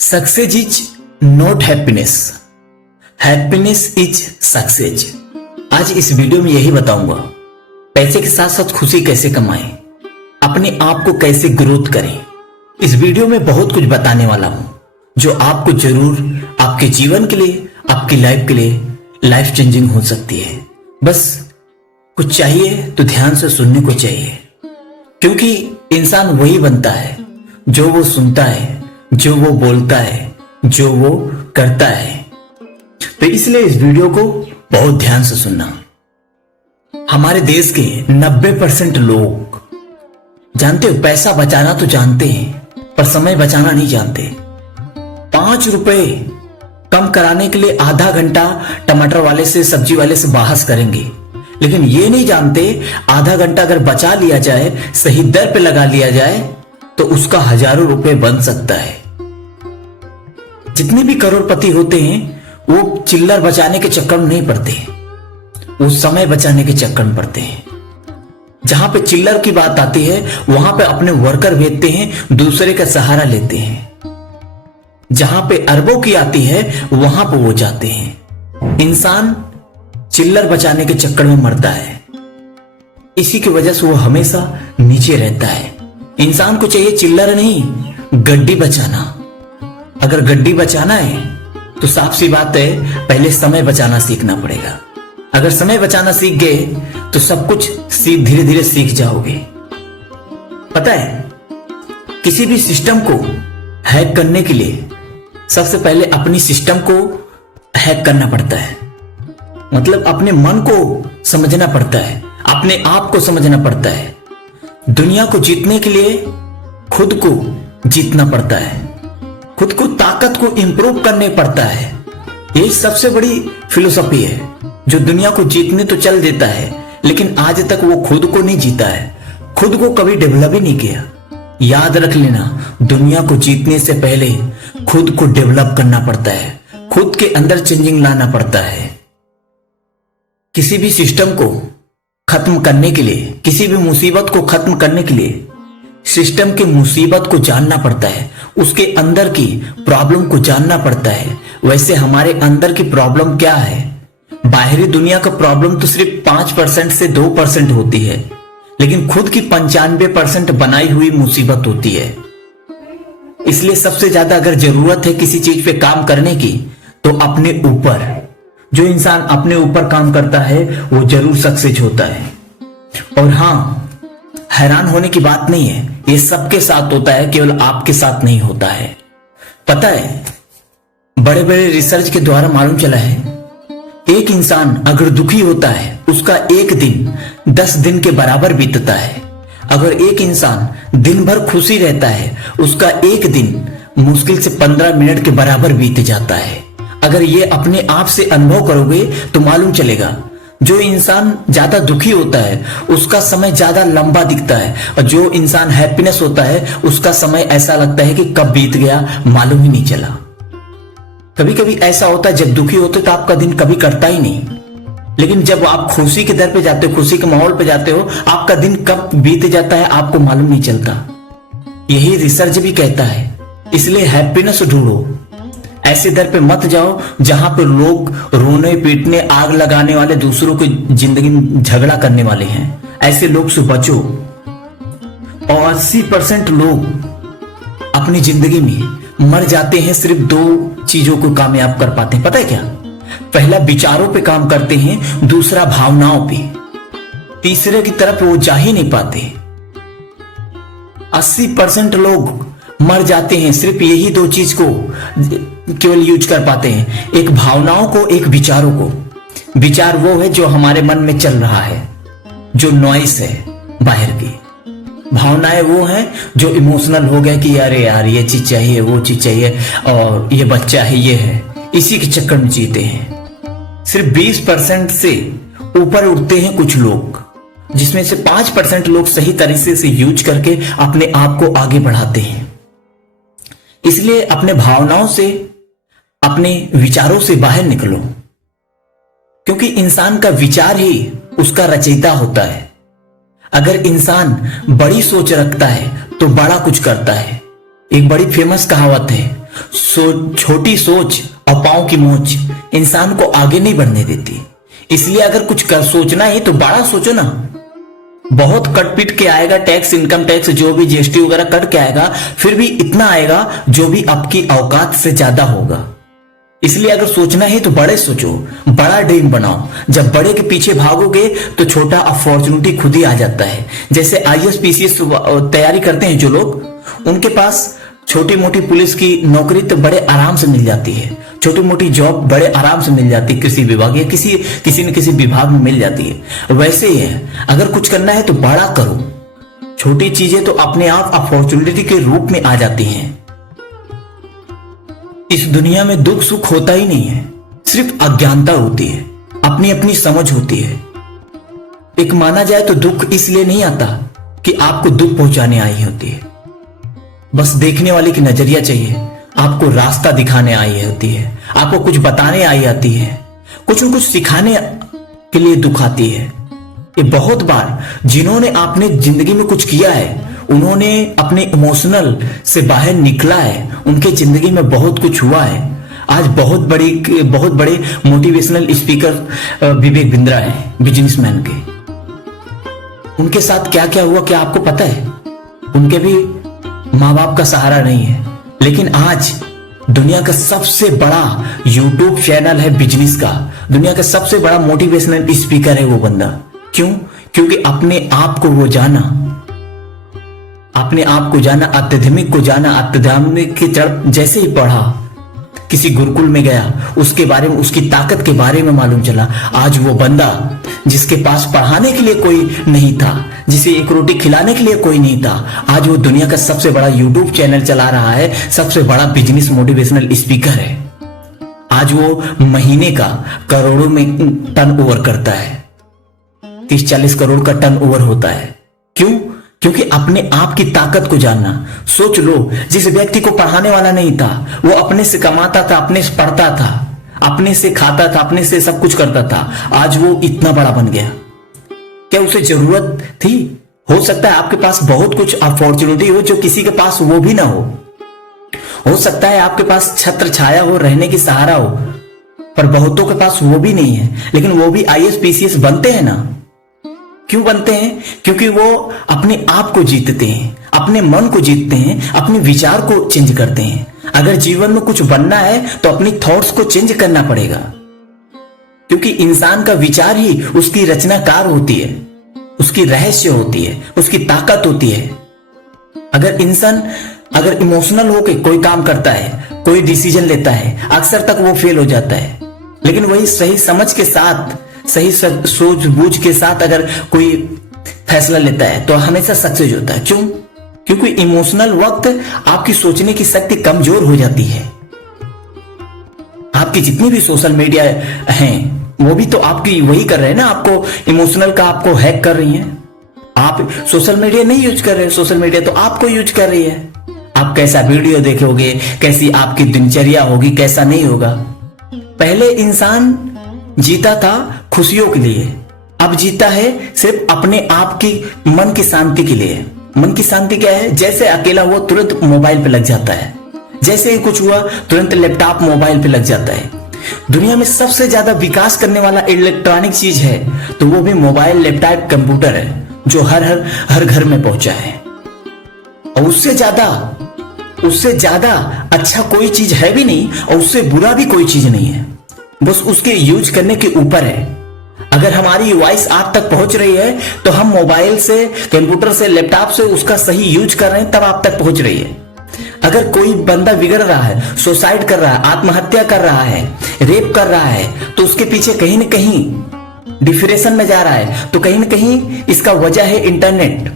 Success is not happiness, happiness is success. आज इस video में यही बताऊंगा पैसे के साथ साथ खुशी कैसे कमाएं, अपने आप को कैसे ग्रोथ करें। इस वीडियो में बहुत कुछ बताने वाला हूं जो आपको जरूर आपके जीवन के लिए, आपकी लाइफ के लिए लाइफ चेंजिंग हो सकती है। बस कुछ चाहिए तो ध्यान से सुनने को चाहिए, क्योंकि इंसान वही बनता है जो वो सुनता है, जो वो बोलता है, जो वो करता है। तो इसलिए इस वीडियो को बहुत ध्यान से सुनना। हमारे देश के 90% लोग जानते हो, पैसा बचाना तो जानते हैं पर समय बचाना नहीं जानते। 5 रुपए कम कराने के लिए आधा घंटा टमाटर वाले से, सब्जी वाले से बहस करेंगे, लेकिन ये नहीं जानते आधा घंटा अगर बचा लिया जाए, सही दर पे लगा लिया जाए तो उसका हजारों रुपए बन सकता है। जितने भी करोड़पति होते हैं वो चिल्लर बचाने के चक्कर में नहीं पड़ते, वो समय बचाने के चक्कर में पड़ते हैं। जहां पे चिल्लर की बात आती है वहां पे अपने वर्कर भेजते हैं, दूसरे का सहारा लेते हैं। जहां पे अरबों की आती है वहां पे वो जाते हैं। इंसान चिल्लर बचाने के चक्कर में मरता है, इसी की वजह से वो हमेशा नीचे रहता है। इंसान को चाहिए चिल्लर नहीं, गड्डी बचाना। अगर गड्डी बचाना है तो साफ सी बात है, पहले समय बचाना सीखना पड़ेगा। अगर समय बचाना सीख गए तो सब कुछ धीरे धीरे सीख जाओगे। पता है, किसी भी सिस्टम को हैक करने के लिए सबसे पहले अपनी सिस्टम को हैक करना पड़ता है। मतलब अपने मन को समझना पड़ता है, अपने आप को समझना पड़ता है। दुनिया को जीतने के लिए खुद को जीतना पड़ता है, खुद को ताकत को इंप्रूव करने पड़ता है। ये सबसे बड़ी फिलोसफी है जो दुनिया को जीतने तो चल देता है, लेकिन आज तक वो खुद को नहीं जीता है, खुद को कभी डेवलप ही नहीं किया। याद रख लेना, दुनिया को जीतने से पहले खुद को डेवलप करना पड़ता है, खुद के अंदर चेंजिंग लाना पड़ता है। किसी भी सिस्टम को खत्म करने के लिए, किसी भी मुसीबत को खत्म करने के लिए सिस्टम की मुसीबत को जानना पड़ता है, उसके अंदर की प्रॉब्लम को जानना पड़ता है। वैसे हमारे अंदर की प्रॉब्लम क्या है? बाहरी दुनिया का प्रॉब्लम तो सिर्फ 5% से 2% होती है, लेकिन खुद की 95% बनाई हुई मुसीबत होती है। इसलिए सबसे ज्यादा अगर जरूरत है किसी चीज पे काम करने की तो अपने ऊपर। जो इंसान अपने ऊपर काम करता है वो जरूर सक्सेस होता है। और हाँ, हैरान होने की बात नहीं है, ये सबके साथ होता है, केवल आपके साथ नहीं होता है। पता है, बड़े बड़े रिसर्च के द्वारा मालूम चला है, एक इंसान अगर दुखी होता है उसका एक दिन 10 दिन के बराबर बीतता है। अगर एक इंसान दिन भर खुशी रहता है उसका एक दिन मुश्किल से 15 मिनट के बराबर बीत जाता है। अगर ये अपने आप से अनुभव करोगे तो मालूम चलेगा, जो इंसान ज्यादा दुखी होता है उसका समय ज्यादा लंबा दिखता है, और जो इंसान हैप्पीनेस होता है उसका समय ऐसा लगता है कि कब बीत गया मालूम ही नहीं चला। कभी कभी ऐसा होता है जब दुखी होते तो आपका दिन कभी कटता ही नहीं, लेकिन जब आप खुशी के दर पे जाते हो, खुशी के माहौल पे जाते हो, आपका दिन कब बीत जाता है आपको मालूम नहीं चलता। यही रिसर्च भी कहता है। इसलिए हैप्पीनेस ढूंढो, ऐसे दर पे मत जाओ जहां पे लोग रोने पीटने, आग लगाने वाले, दूसरों की जिंदगी में झगड़ा करने वाले हैं। ऐसे लोग से बचो। और 80% लोग अपनी जिंदगी में मर जाते हैं, सिर्फ 2 चीजों को कामयाब कर पाते हैं। पता है क्या? पहला विचारों पे काम करते हैं, दूसरा भावनाओं पे, तीसरे की तरफ वो जा ही नहीं पाते। 80% लोग मर जाते हैं, सिर्फ यही 2 चीज को केवल यूज कर पाते हैं, एक भावनाओं को, एक विचारों को। विचार वो है जो हमारे मन में चल रहा है, जो नॉइस है बाहर की। भावनाएं वो हैं जो इमोशनल हो गए कि अरे यार ये चीज चाहिए, वो चीज चाहिए, और ये बच्चा है, ये है, इसी के चक्कर में जीते हैं। सिर्फ 20% से ऊपर उठते हैं कुछ लोग, जिसमें से 5% लोग सही तरीके से यूज करके अपने आप को आगे बढ़ाते हैं। इसलिए अपने भावनाओं से, अपने विचारों से बाहर निकलो, क्योंकि इंसान का विचार ही उसका रचयिता होता है। अगर इंसान बड़ी सोच रखता है तो बड़ा कुछ करता है। एक बड़ी फेमस कहावत है, छोटी सोच और पांव की मोच इंसान को आगे नहीं बढ़ने देती। इसलिए अगर कुछ कर सोचना है तो बड़ा सोचो ना। बहुत कट पीट के आएगा टैक्स, इनकम टैक्स, जो भी जीएसटी वगैरह कट के आएगा, फिर भी इतना आएगा जो भी आपकी औकात से ज्यादा होगा। इसलिए अगर सोचना है तो बड़े सोचो, बड़ा ड्रीम बनाओ। जब बड़े के पीछे भागोगे तो छोटा अपॉर्चुनिटी खुद ही आ जाता है। जैसे आईएएस पीसीएस तैयारी करते हैं जो लोग, उनके पास छोटी मोटी पुलिस की नौकरी तो बड़े आराम से मिल जाती है, छोटी मोटी जॉब बड़े आराम से मिल जाती है, कृषि विभाग या किसी न किसी विभाग में मिल जाती है। वैसे ही है, अगर कुछ करना है तो बड़ा करो। छोटी चीजें तो अपने आप अपॉर्चुनिटी के रूप में आ जाती हैं। इस दुनिया में दुख सुख होता ही नहीं है, सिर्फ अज्ञानता होती है, अपनी अपनी समझ होती है। एक माना जाए तो दुख इसलिए नहीं आता कि आपको दुख पहुंचाने आई होती है, बस देखने वाले की नजरिया चाहिए। आपको रास्ता दिखाने आई होती है, आपको कुछ बताने आई आती है, कुछ न कुछ सिखाने के लिए दुख आती है। ये बहुत बार जिन्होंने आपने जिंदगी में कुछ किया है, उन्होंने अपने इमोशनल से बाहर निकला है, उनके जिंदगी में बहुत कुछ हुआ है। आज बहुत बड़े मोटिवेशनल स्पीकर विवेक बिंद्रा है, बिजनेसमैन के। उनके साथ क्या क्या हुआ क्या आपको पता है? उनके भी माँ बाप का सहारा नहीं है, लेकिन आज दुनिया का सबसे बड़ा यूट्यूब चैनल है बिजनेस का, दुनिया का सबसे बड़ा मोटिवेशनल स्पीकर है वो बंदा। क्यों? क्योंकि अपने आप को वो जाना, अपने आप को जाना, आध्यात्मिक को जाना, आध्यात्मिक की तरफ जैसे ही पढ़ा, किसी गुरुकुल में गया, उसके बारे में, उसकी ताकत के बारे में मालूम चला। आज वो बंदा जिसके पास पढ़ाने के लिए कोई नहीं था, जिसे एक रोटी खिलाने के लिए कोई नहीं था, आज वो दुनिया का सबसे बड़ा यूट्यूब चैनल चला रहा है, सबसे बड़ा बिजनेस मोटिवेशनल स्पीकर है। आज वो महीने का करोड़ों में टर्न ओवर करता है, 30-40 करोड़ का टर्न ओवर होता है। क्यों? क्योंकि अपने आप की ताकत को जानना। सोच लो, जिस व्यक्ति को पढ़ाने वाला नहीं था, वो अपने से कमाता था, अपने से पढ़ता था, अपने से खाता था, अपने से सब कुछ करता था, आज वो इतना बड़ा बन गया। क्या उसे जरूरत थी? हो सकता है आपके पास बहुत कुछ अपॉर्चुनिटी हो जो किसी के पास वो भी ना हो सकता है आपके पास छत्र छाया हो, रहने की सहारा हो, पर बहुतों के पास वो भी नहीं है। लेकिन वो भी आईएएस पीसीएस बनते हैं ना। क्यों बनते हैं? क्योंकि वो अपने आप को जीतते हैं, अपने मन को जीतते हैं, अपने विचार को चेंज करते हैं। अगर जीवन में कुछ बनना है तो अपनी थॉट्स को चेंज करना पड़ेगा, क्योंकि इंसान का विचार ही उसकी रचनाकार होती है, उसकी रहस्य होती है, उसकी ताकत होती है। अगर इंसान इमोशनल होकर कोई काम करता है, कोई डिसीजन लेता है, अक्सर तक वो फेल हो जाता है। लेकिन वही सही समझ के साथ, सही सूझबूझ के साथ अगर कोई फैसला लेता है तो हमेशा सक्सेस होता है। क्यों? क्योंकि इमोशनल वक्त आपकी सोचने की शक्ति कमजोर हो जाती है। आपकी जितनी भी सोशल मीडिया हैं, वो भी तो आपकी वही कर रहे हैं ना, आपको इमोशनल का आपको हैक कर रही हैं। आप सोशल मीडिया नहीं यूज कर रहे, सोशल मीडिया तो आपको यूज कर रही है। आप कैसा वीडियो देखोगे, कैसी आपकी दिनचर्या होगी, कैसा नहीं होगा। पहले इंसान जीता था खुशियों के लिए, अब जीता है सिर्फ अपने आप की मन की शांति के लिए। मन की शांति क्या है? जैसे अकेला हुआ तुरंत मोबाइल पे लग जाता है, जैसे ही कुछ हुआ तुरंत लैपटॉप मोबाइल पे लग जाता है। दुनिया में सबसे ज्यादा विकास करने वाला इलेक्ट्रॉनिक चीज है तो वो भी मोबाइल, लैपटॉप, कंप्यूटर है, जो हर घर में पहुंचा है। और उससे ज्यादा अच्छा कोई चीज है भी नहीं, और उससे बुरा भी कोई चीज नहीं है, बस उसके यूज करने के ऊपर है। अगर हमारी वॉइस आप तक पहुंच रही है तो हम मोबाइल से, कंप्यूटर से, लैपटॉप से उसका सही यूज कर रहे हैं, तब आप तक पहुंच रही है। अगर कोई बंदा बिगड़ रहा है, सुसाइड कर रहा है, आत्महत्या कर रहा है, रेप कर रहा है, तो उसके पीछे कहीं ना कहीं डिप्रेशन में जा रहा है, तो कहीं ना कहीं इसका वजह है इंटरनेट।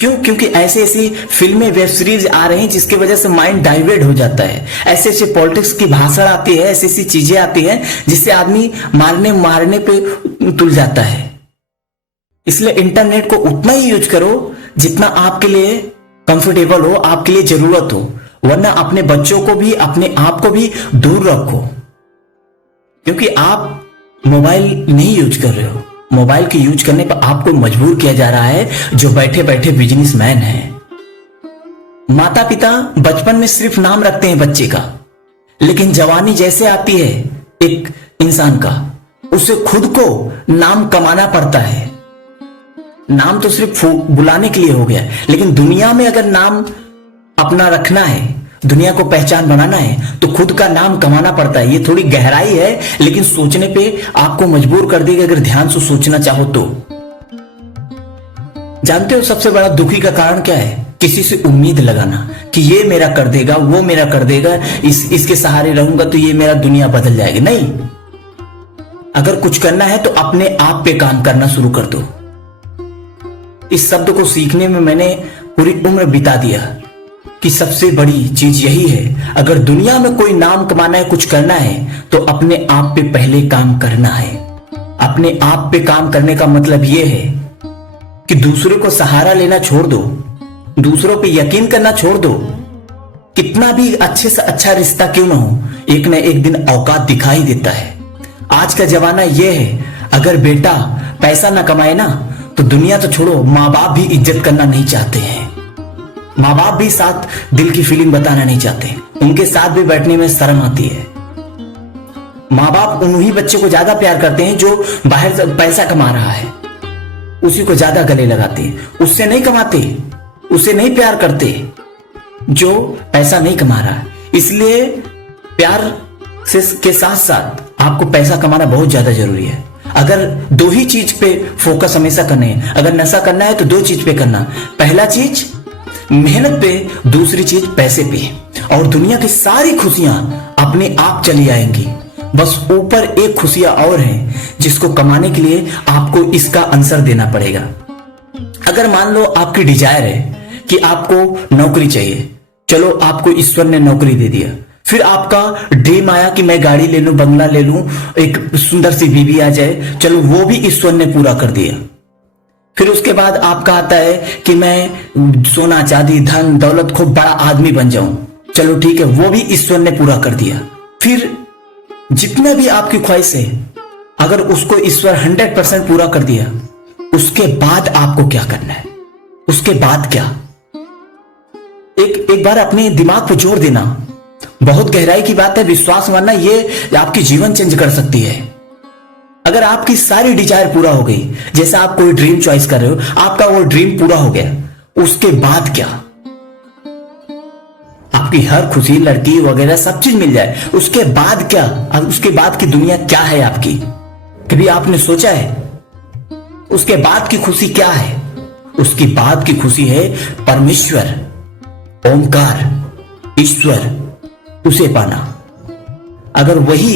क्यों? क्योंकि ऐसी फिल्में, वेब सीरीज आ रही हैं जिसकी वजह से माइंड डाइवर्ट हो जाता है। ऐसे पॉलिटिक्स की भाषण आती है, ऐसी चीजें आती हैं जिससे आदमी मारने पे तुल जाता है। इसलिए इंटरनेट को उतना ही यूज करो जितना आपके लिए कंफर्टेबल हो, आपके लिए जरूरत हो, वरना अपने बच्चों को भी, अपने आप को भी दूर रखो। क्योंकि आप मोबाइल नहीं यूज कर रहे हो, मोबाइल के यूज करने पर आपको मजबूर किया जा रहा है जो बैठे बैठे बिजनेसमैन है। माता पिता बचपन में सिर्फ नाम रखते हैं बच्चे का, लेकिन जवानी जैसे आती है एक इंसान का, उसे खुद को नाम कमाना पड़ता है। नाम तो सिर्फ बुलाने के लिए हो गया, लेकिन दुनिया में अगर नाम अपना रखना है, दुनिया को पहचान बनाना है, तो खुद का नाम कमाना पड़ता है। ये थोड़ी गहराई है, लेकिन सोचने पे आपको मजबूर कर देगा अगर ध्यान से सोचना चाहो तो। जानते हो सबसे बड़ा दुखी का कारण क्या है? किसी से उम्मीद लगाना कि ये मेरा कर देगा, वो मेरा कर देगा, इसके सहारे रहूंगा तो ये मेरा दुनिया बदल जाएगी। नहीं, अगर कुछ करना है तो अपने आप पे काम करना शुरू कर दो। इस शब्द को सीखने में मैंने पूरी उम्र बिता दिया कि सबसे बड़ी चीज यही है, अगर दुनिया में कोई नाम कमाना है, कुछ करना है, तो अपने आप पे पहले काम करना है। अपने आप पे काम करने का मतलब यह है कि दूसरे को सहारा लेना छोड़ दो, दूसरों पे यकीन करना छोड़ दो। कितना भी अच्छे से अच्छा रिश्ता क्यों ना हो, एक न एक दिन औकात दिखाई देता है। आज का जमाना यह है, अगर बेटा पैसा ना कमाए ना, तो दुनिया तो छोड़ो, माँ बाप भी इज्जत करना नहीं चाहते हैं। माँ बाप भी साथ दिल की फीलिंग बताना नहीं चाहते, उनके साथ भी बैठने में शर्म आती है। माँ बाप उन्हीं बच्चे को ज्यादा प्यार करते हैं जो बाहर से पैसा कमा रहा है, उसी को ज्यादा गले लगाते हैं। उससे नहीं कमाते, उसे नहीं प्यार करते जो पैसा नहीं कमा रहा है। इसलिए प्यार के साथ साथ आपको पैसा कमाना बहुत ज्यादा जरूरी है। अगर दो ही चीज पे फोकस हमेशा करने है, अगर नशा करना है तो दो चीज पे करना, पहला चीज मेहनत पे, दूसरी चीज पैसे पे, और दुनिया की सारी खुशियां अपने आप चली आएंगी। बस ऊपर एक खुशियां और है जिसको कमाने के लिए आपको इसका आंसर देना पड़ेगा। अगर मान लो आपकी डिजायर है कि आपको नौकरी चाहिए, चलो आपको ईश्वर ने नौकरी दे दिया। फिर आपका ड्रीम आया कि मैं गाड़ी ले लूं, बंगला ले लूं, एक सुंदर सी बीवी आ जाए, चलो वो भी ईश्वर ने पूरा कर दिया। फिर उसके बाद आपका आता है कि मैं सोना चांदी धन दौलत खूब बड़ा आदमी बन जाऊं, चलो ठीक है, वो भी ईश्वर ने पूरा कर दिया। फिर जितना भी आपकी ख्वाहिश है, अगर उसको ईश्वर 100% पूरा कर दिया, उसके बाद आपको क्या करना है? उसके बाद क्या? एक बार अपने दिमाग पे जोर देना, बहुत गहराई की बात है, विश्वास मानना, ये आपकी जीवन चेंज कर सकती है। अगर आपकी सारी डिजायर पूरा हो गई, जैसे आप कोई ड्रीम चॉइस कर रहे हो, आपका वो ड्रीम पूरा हो गया, उसके बाद क्या? आपकी हर खुशी, लड़की वगैरह सब चीज मिल जाए, उसके बाद क्या? अब उसके बाद की दुनिया क्या है आपकी? कभी आपने सोचा है उसके बाद की खुशी क्या है? उसकी बाद की खुशी है परमेश्वर, ओमकार, ईश्वर, उसे पाना। अगर वही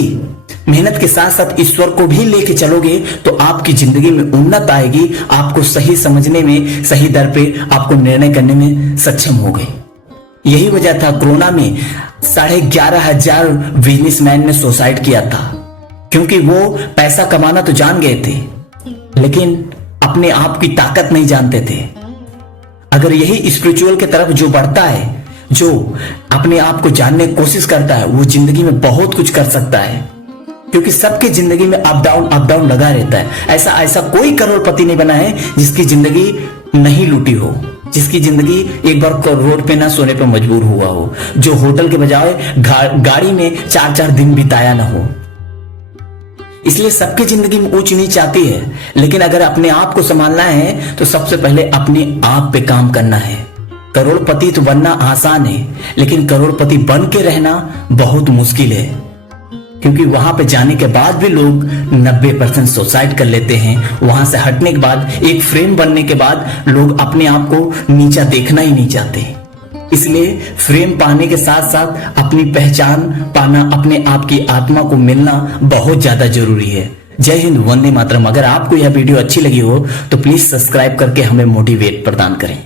मेहनत के साथ साथ ईश्वर को भी लेके चलोगे तो आपकी जिंदगी में उन्नत आएगी, आपको सही समझने में, सही दर पे आपको निर्णय करने में सक्षम हो गए। यही वजह था कोरोना में 11,500 बिजनेसमैन ने सुसाइड किया था, क्योंकि वो पैसा कमाना तो जान गए थे, लेकिन अपने आप की ताकत नहीं जानते थे। अगर यही स्पिरिचुअल की तरफ जो बढ़ता है, जो अपने आप को जानने की कोशिश करता है, वो जिंदगी में बहुत कुछ कर सकता है, क्योंकि सबके जिंदगी में अप डाउन लगा रहता है। ऐसा कोई करोड़पति नहीं बना है जिसकी जिंदगी नहीं लूटी हो, जिसकी जिंदगी एक बार रोड पे ना सोने पे मजबूर हुआ हो, जो होटल के बजाय गाड़ी में 4-4 दिन बिताया ना हो। इसलिए सबकी जिंदगी में ऊंच नीच आती है, लेकिन अगर अपने आप को संभालना है तो सबसे पहले अपने आप पे काम करना है। करोड़पति तो बनना आसान है, लेकिन करोड़पति बन के रहना बहुत मुश्किल है, क्योंकि वहां पे जाने के बाद भी लोग 90% सुसाइड कर लेते हैं। वहां से हटने के बाद, एक फ्रेम बनने के बाद, लोग अपने आप को नीचा देखना ही नहीं चाहते। इसलिए फ्रेम पाने के साथ साथ अपनी पहचान पाना, अपने आप की आत्मा को मिलना बहुत ज्यादा जरूरी है। जय हिंद, वंदे मातरम। अगर आपको यह वीडियो अच्छी लगी हो तो प्लीज सब्सक्राइब करके हमें मोटिवेट प्रदान करें।